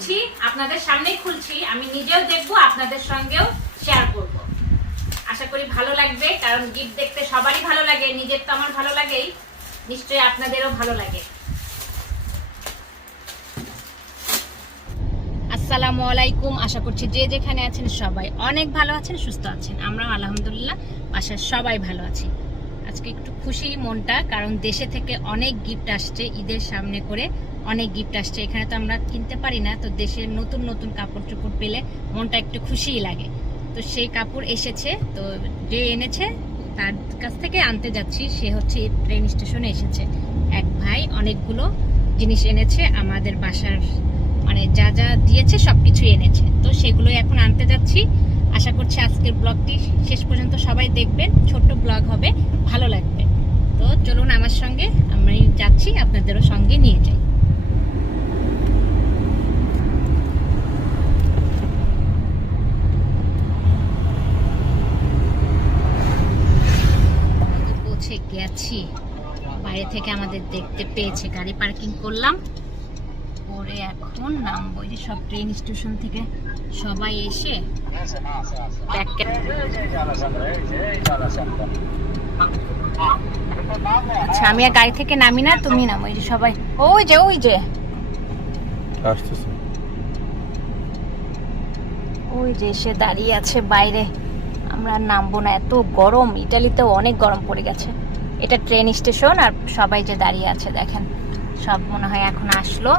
খুলছি, আপনাদের সামনেই খুলছি, আমি নিজেও দেখবো, আপনাদের সঙ্গেও শেয়ার করব। আশা করি ভালো লাগবে, কারণ গিফট দেখতে সবারই ভালো লাগে, নিজের তো আমার ভালো লাগেই, নিশ্চয়ই আপনাদেরও ভালো লাগে। আসসালামু আলাইকুম, আশা করছি যে যেখানে আছেন সবাই অনেক ভালো আছেন, সুস্থ আছেন। আমরা আলহামদুলিল্লাহ বাসার সবাই ভালো আছি। আজকে একটু খুশি মনটা, কারণ দেশে থেকে অনেক গিফট আসছে, ঈদের সামনে করে অনেক গিফট আসছে। এখানে তো আমরা কিনতে পারি না, তো দেশের নতুন নতুন কাপড় চোপড় পেলে মনটা একটু খুশিই লাগে। তো সেই কাপড় এসেছে, তো যে এনেছে তার কাছ থেকে আনতে যাচ্ছি। সে হচ্ছে ট্রেন স্টেশনে এসেছে, এক ভাই অনেকগুলো জিনিস এনেছে আমাদের বাসার, মানে যা যা দিয়েছে সবকিছু এনেছে, তো সেগুলোই এখন আনতে যাচ্ছি। আশা করছি আজকের ব্লগটি শেষ পর্যন্ত সবাই দেখবেন, ছোট্ট ব্লগ হবে, ভালো লাগবে। তো চলুন আমার সঙ্গে, আমি যাচ্ছি, আপনাদেরও সঙ্গে নিয়ে যাই। পৌঁছে গেছি, বাইরে থেকে আমাদের দেখতে পেয়েছে, গাড়ি পার্কিং করলাম, পরে এখন নামবো। এই সব ট্রেন স্টেশন থেকে সবাই এসে আচ্ছা, আমি আর গাড়ি থেকে নামি না, তুমি নামো। এই যে সবাই, ওই যে ওই যে এসে দাঁড়িয়ে আছে বাইরে। আমরা নামবো না, এত গরম, ইটালিতেও অনেক গরম পড়ে গেছে। এটা ট্রেন স্টেশন, আর সবাই যে দাঁড়িয়ে আছে দেখেন, সব মনে হয় এখন আসলো,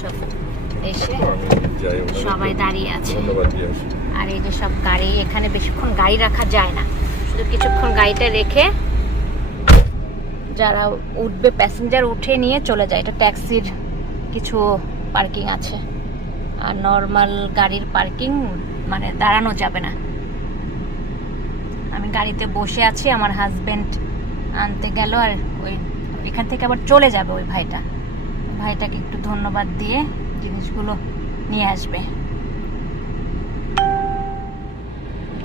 সব এসে সবাই দাঁড়িয়ে আছে। আর এই যে সব গাড়ি, এখানে বেশিক্ষণ গাড়ি রাখা যায় না, শুধু কিছুক্ষণ গাড়িটা রেখে যারা উঠবে প্যাসেঞ্জার উঠে নিয়ে চলে যায়। এটা ট্যাক্সির কিছু পার্কিং আছে, আর নর্মাল গাড়ির পার্কিং মানে দাঁড়ানো যাবে না। আমি গাড়িতে বসে আছি, আমার হাজবেন্ড আনতে গেল, আর ওই এখান থেকে আবার চলে যাবে ওই ভাইটাকে একটু ধন্যবাদ দিয়ে জিনিসগুলো নিয়ে আসবে।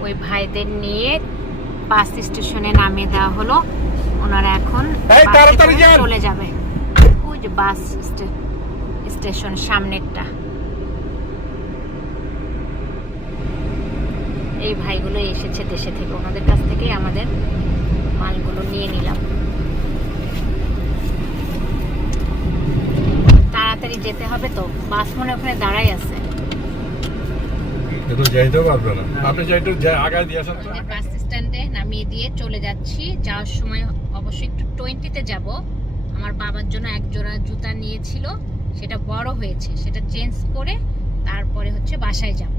ওই ভাইদের নিয়ে বাস স্টেশনে নামিয়ে দেওয়া হলো, ওনারা এখন চলে যাবে। ওই যে বাস স্টেশন সামনেরটা, এই ভাইগুলো এসেছে দেশে থেকে, ওনাদের কাছ থেকে আমাদের মালগুলো নিয়ে নিলাম। তাড়াতাড়ি যেতে হবে, তো বাস মনে ওখানে দাঁড়াই আছে। বাস স্ট্যান্ডে নামিয়ে দিয়ে চলে যাচ্ছি। যাওয়ার সময় অবশ্যই একটু 20-তে যাব। আমার বাবার জন্য এক জোড়া জুতা নিয়েছিল, সেটা বড় হয়েছে, সেটা চেঞ্জ করে তারপরে হচ্ছে বাসায় যাব।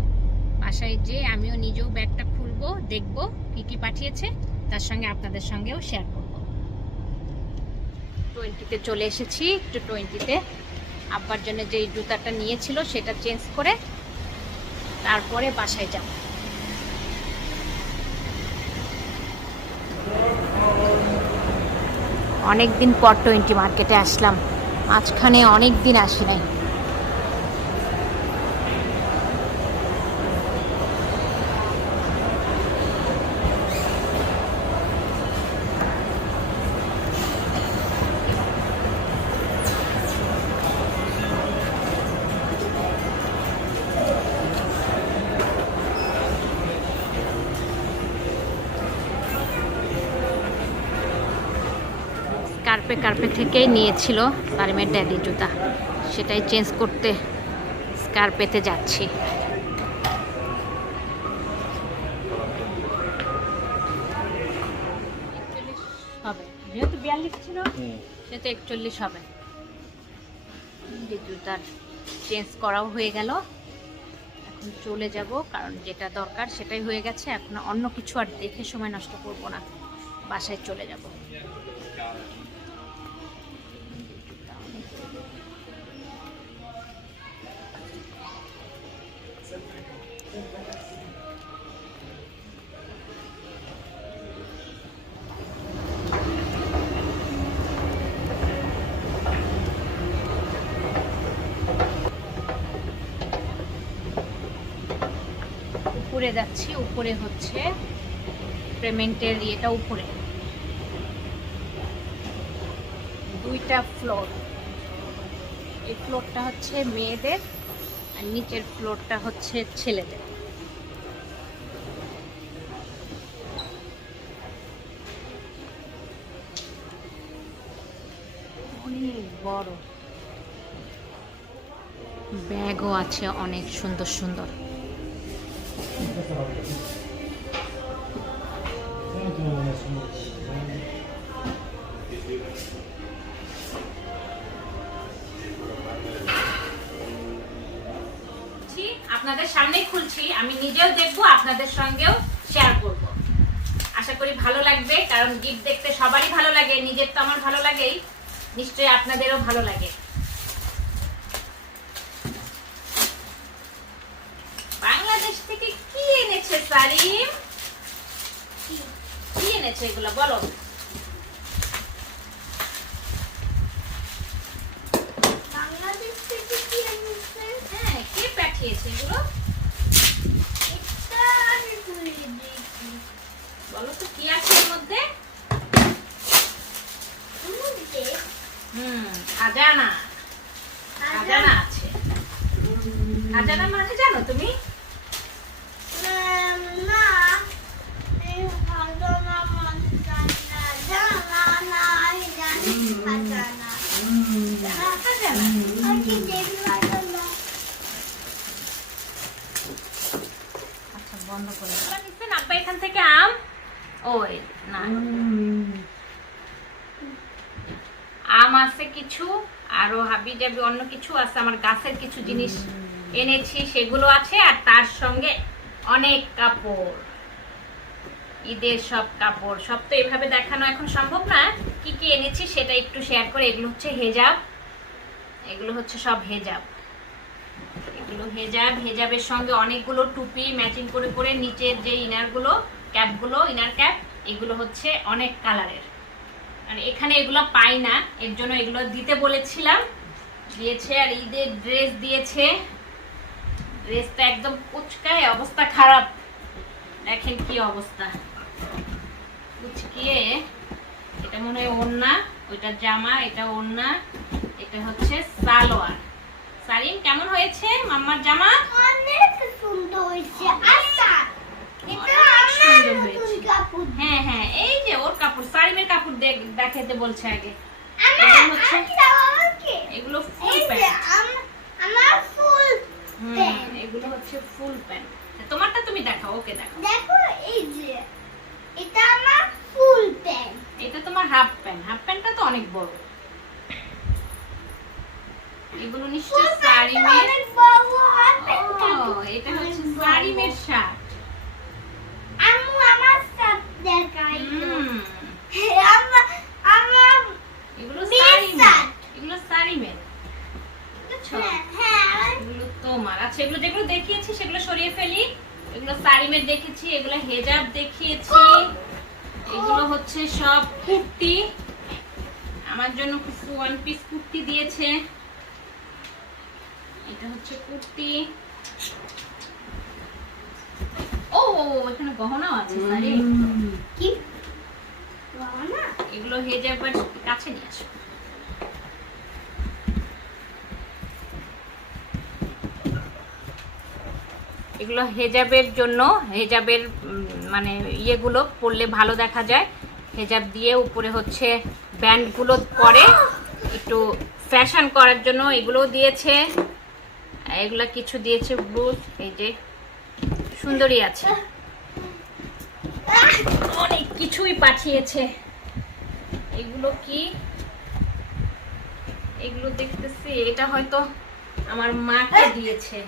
বাসায় যেয়ে আমিও নিজেও ব্যাগটা খুলবো, দেখবো কি কি পাঠিয়েছে, তার সঙ্গে আপনাদের সঙ্গেও শেয়ার করব। 20-তে চলে এসেছি, একটু 20-তে আব্বার জন্য যে জুতাটা নিয়েছিল সেটা চেঞ্জ করে তারপরে বাসায় যাব। অনেকদিন পর 20 মার্কেটে আসলাম, মাঝখানে অনেক দিন আসি নাই। কার্পে থেকেই নিয়েছিল সারিমের ড্যাডি জুতা, সেটাই চেঞ্জ করতে স্কার্পেতে যাচ্ছি। হবে, যেহেতু 42 ছিল সেহেতু 41 হবে। জুতার চেঞ্জ করাও হয়ে গেল, এখন চলে যাব, কারণ যেটা দরকার সেটাই হয়ে গেছে। এখন অন্য কিছু আর দেখে সময় নষ্ট করব না, বাসায় চলে যাব। উপরে যাচ্ছি, উপরে হচ্ছে পেমেন্টের ইয়েটা, উপরে 2টা ফ্লোর। এই ফ্লোরটা হচ্ছে মেয়েদের, আর নিচের ফ্লোরটা হচ্ছে ছেলেদের। অনেক বড়, ব্যাগও আছে অনেক সুন্দর সুন্দর। আপনাদের সামনে খুলছি, আমি নিজেও দেখবো, আপনাদের সঙ্গেও শেয়ার করব। আশা করি ভালো লাগবে, কারণ গিফট দেখতে সবারই ভালো লাগে, নিজের তো আমার ভালো লাগেই, নিশ্চয়ই আপনাদেরও ভালো লাগে। বাংলাদেশ থেকে কি এনেছে সারিম? কি এনেছে এগুলো বলো? বাংলাদেশ থেকে কি এনেছে? হ্যাঁ, কে পাঠিয়েছে এগুলো? এটা আমি ভুলে গেছি। বলো তো কি আছে এর মধ্যে? খাজানা। খাজানা আছে। খাজানা মানে জানো তুমি? না, এই খাজানা মানে জানি না। জানা না, আমি জানি খাজানা। খাজানা। আমি দেখি খাজানা। আচ্ছা, বন্ধ করে দাও। নিচ্ছেন আব্বা এখান থেকে আম? ওই না, আম আছে কিছু, আরো হাবি জাবি অন্য কিছু আছে, আমার গাছের কিছু জিনিস এনেছি সেগুলো আছে, আর তার সঙ্গে অনেক কাপড়, ঈদের সব কাপড়। সব তো এভাবে দেখানো এখন সম্ভব না, কি কি এনেছি সেটা একটু শেয়ার করে। এগুলো হচ্ছে হেজাব, এগুলো হচ্ছে সব হেজাব, এগুলো হেজাব। হেজাবের সঙ্গে অনেকগুলো টুপি ম্যাচিং করে করে, নিচের যে ইনারগুলো, ক্যাপগুলো, ইনার ক্যাপ, এগুলো হচ্ছে অনেক কালারের। আর এখানে এগুলো পাই না, এর জন্য এগুলো দিতে বলেছিলাম, দিয়েছে। আর ঈদের ড্রেস দিয়েছে, ড্রেসটা একদম কুচকায়, অবস্থা খারাপ, দেখেন কি অবস্থা, কুচকিয়ে। এটা মনে হয় ওড়না, ওইটা জামা, এটা ওড়না, এটা হচ্ছে সালোয়ার। সারিম কেমন হয়েছে মাম্মার জামা? অনেক সুন্দর হয়েছে। আচ্ছা, এটা আমার নতুন কাপড়। হ্যাঁ হ্যাঁ, এই যে ওর কাপড়, সারিমের কাপড় দেখাতে বলছে আগে। এগুলো ফুল প্যান্ট, আমার ফুল প্যান্ট। এগুলো হচ্ছে ফুল প্যান্ট। তোমারটা তুমি দেখাও, ওকে দেখাও। দেখো, এই যে এটা আমার ফুল প্যান্ট, এটা তোমার হাফ প্যান্ট। হাফ প্যান্টটা তো অনেক বড়। এগুলো নিশ্চয় সারিমের। অনেক বড় হাত প্যান্ট। এটা হচ্ছে সারিমের শার্ট। আম্মু আমার শার্ট দেখাইলো। এগুলো সারিমের, এগুলো সারিমের, বুঝছো? হ্যাঁ, এগুলো তোমার। আচ্ছা, এগুলো যেগুলো দেখিয়েছি সেগুলো সরিয়ে ফেলি। এগুলো সারিমের দেখেছি, এগুলো হেজাব দেখিয়েছি, এগুলো হচ্ছে সব কুর্তি। আমার জন্য কিছু ওয়ান পিস কুর্তি দিয়েছে, এটা হচ্ছে কুর্তি। ও এখানে গহনাও আছে সারি। কি গহনা? এগুলো হেজাবের কাছে নিয়ে আসো। এগুলো হেজাবের জন্য, হেজাবের মানে ইয়েগুলো পরলে ভালো দেখা যায়। হেজাব দিয়ে উপরে হচ্ছে ব্যান্ডগুলো পরে একটু ফ্যাশন করার জন্য এগুলো দিয়েছে। এগুলা কিছু দিয়েছে ব্লুজ, এই যে সুন্দরী আছে, অনেক কিছুই পাঠিয়েছে। এগুলো কি? এগুলো দেখতেছি এটা হয়তো আমার মাকে দিয়েছে।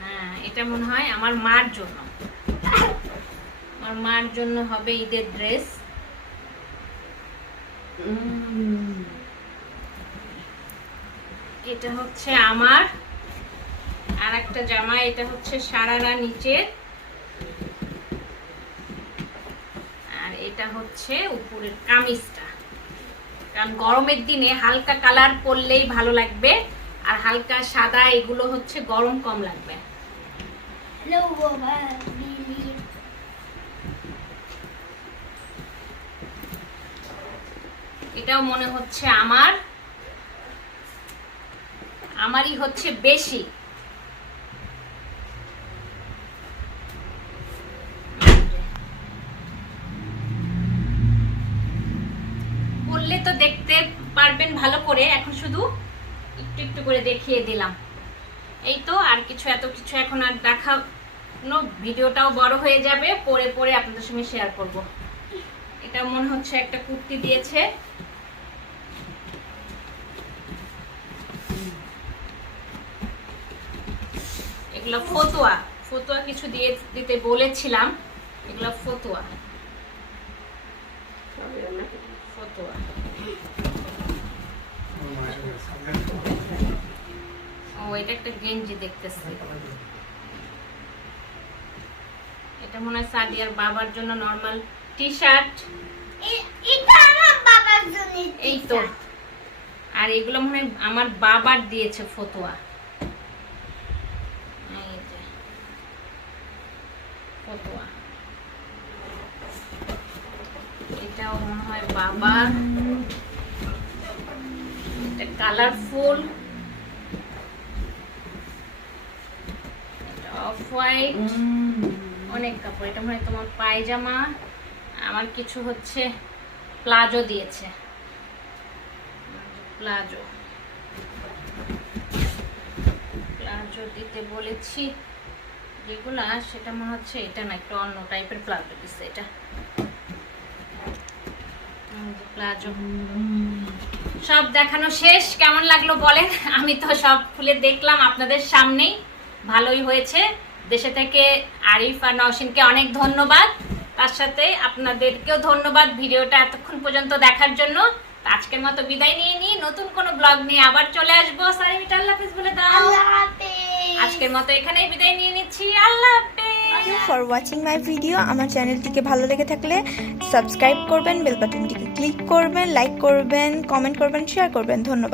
হ্যাঁ, এটা মনে হয় আমার মার জন্য, আমার মার জন্য হবে ঈদের ড্রেস। এটা হচ্ছে আমার আর একটা জামা, এটা হচ্ছে সারারা নিচের, আর এটা হচ্ছে উপরের কামিজটা। কারণ গরমের দিনে হালকা কালার পরলেই ভালো লাগবে, আর হালকা সাদা এগুলো হচ্ছে গরম কম লাগবে। এটাও মনে হচ্ছে আমার, আমারই হচ্ছে বেশি। বললে তো দেখতে পারবেন ভালো করে, এখন শুধু একটু একটু করে দেখিয়ে দিলাম। এই তো, আর কিছু এত কিছু এখন আর দেখানো, ভিডিওটাও বড় হয়ে যাবে, পরে পরে আপনাদের সঙ্গে শেয়ার করব। এটা মনে হচ্ছে একটা কুর্তি দিয়েছে, এগুলো ফতুয়া, ফতুয়া কিছু দিয়ে দিতে বলেছিলাম, এগুলো ফতুয়া ফতুয়া। ও এটা একটা গেঞ্জি দেখতেছি, এটা মনে হয় সাদিয়ার বাবার জন্য নরমাল টি শার্ট। এটা আমার বাবার জন্য। এই তো, আর এগুলো মনে হয় আমার বাবার দিয়েছে ফতুয়া। এই যে ফতুয়া, এটাও মনে হয় বাবার, এটা কালারফুল, এটা অফ হোয়াইট, অনেক কাপড়। এটা মনে হয় তোমার পায়জামা, আমার কিছু হচ্ছে প্লাজো দিয়েছে, প্লাজো প্লাজো দিতে বলেছি যেগুলা, সেটা মনে হচ্ছে এটা না, একটু অন্য টাইপের প্লাজো দিচ্ছে এটা। প্লাজো সব দেখানো শেষ, কেমন লাগলো বলেন? আমি তো সব খুলে দেখলাম আপনাদের সামনেই, ভালোই হয়েছে। দেশে থেকে আরিফ আর নওশিনকে অনেক ধন্যবাদ, তার সাথে আপনাদেরকেও ধন্যবাদ ভিডিওটা এতক্ষণ পর্যন্ত দেখার জন্য। আজকের মতো বিদায় নিয়ে নিই, নতুন কোনো ব্লগ নিয়ে আবার চলে আসবো। সারিমিটা আল্লাহ হাফেজ বলে দাও। আল্লাহ হাফেজ। আজকের মতো এখানেই বিদায় নিয়ে নিচ্ছি, আল্লাহ হাফেজ। Thank you for watching my video. আমার চ্যানেলটিকে ভালো লেগে থাকলে সাবস্ক্রাইব করবেন, বেল বাটনটিকে ক্লিক করবেন, লাইক করবেন, কমেন্ট করবেন, শেয়ার করবেন। ধন্যবাদ।